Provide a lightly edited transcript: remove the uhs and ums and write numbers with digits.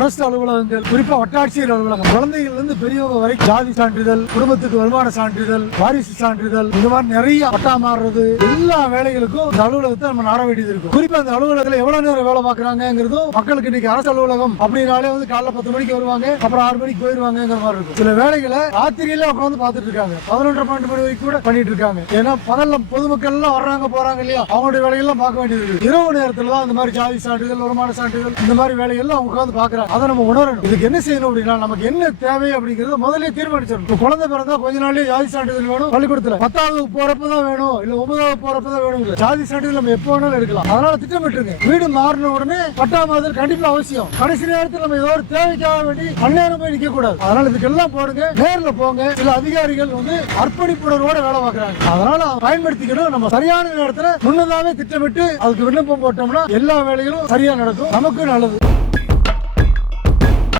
அரசு அலுவலகங்கள், குறிப்பா வட்டாட்சியர் அலுவலகம், குழந்தைகள் இருந்து பெரியவங்க வரைக்கும் ஜாதி சான்றிதழ், குடும்பத்துக்கு வருமான சான்றிதழ், வாரிசு சான்றிதழ், இந்த மாதிரி நிறைய பட்டா மாறுறது எல்லா வேலைகளுக்கும் இந்த அலுவலகத்தை நம்ம நாட வேண்டியது இருக்கும். குறிப்பா இந்த அலுவலகத்துல எவ்வளவு நேரம் வேலை பார்க்கறாங்கிறதும் மக்களுக்கு இன்னைக்கு அரசு அலுவலகம் அப்படின்னாலே வந்து காலைல 10 மணிக்கு வருவாங்க, அப்புறம் 6 மணிக்கு போயிருவாங்கிற மாதிரி இருக்கும். சில வேலைகளை ராத்திரியில உட்காந்து பார்த்துட்டு இருக்காங்க, 11:12 மணி வரைக்கும் கூட பண்ணிட்டு இருக்காங்க. ஏன்னா பகல்ல பொதுமக்கள் எல்லாம் வர்றாங்க போறாங்க இல்லையா, அவங்களுடைய வேலைகள்லாம் பார்க்க வேண்டியது இருக்கு. இரவு நேரத்துல தான் இந்த மாதிரி ஜாதி சான்றிதழ், வருமான சான்றிதழ், இந்த மாதிரி வேலைகள்லாம் அவங்க உட்காந்து பாக்குறாங்க. அதை நம்ம உணரணும். இதுக்கு என்ன செய்யணும் அப்படின்னா, நமக்கு என்ன தேவை அப்படிங்கறத முதல்ல தீர்மானிச்சிடணும். குழந்தை பிறந்தா கொஞ்ச நாள்லயே ஜாதி சான்றிதழ் வேணும், பள்ளிக்கூடத்துல 10வது போறப்பதான் வேணும், இல்ல 9வது போறப்பதான் வேணும். ஜாதி சான்றிதழ் நம்ம எப்ப வேணாலும் எடுக்கலாம். அதனால திட்டமிட்டுருங்க. வீடு மாறின உடனே பட்டா மாறுதல் கண்டிப்பா அவசியம். கடைசி நேரத்தில் நம்ம ஏதோ ஒரு தேவைக்காக வேண்டி அந்நேரம் போய் நிக்க கூடாது. அதனால இதுக்கெல்லாம் போடுங்க, நேர்ல போங்க. சில அதிகாரிகள் வந்து அர்ப்பணிப்புணர்வோட வேலை பார்க்கறாங்க. அதனால பயன்படுத்திக்கணும். நம்ம சரியான நேரத்துல முன்னதாவே திட்டமிட்டு அதுக்கு விண்ணப்பம் போட்டோம்னா எல்லா வேலைகளும் சரியா நடக்கும், நமக்கு நல்லது.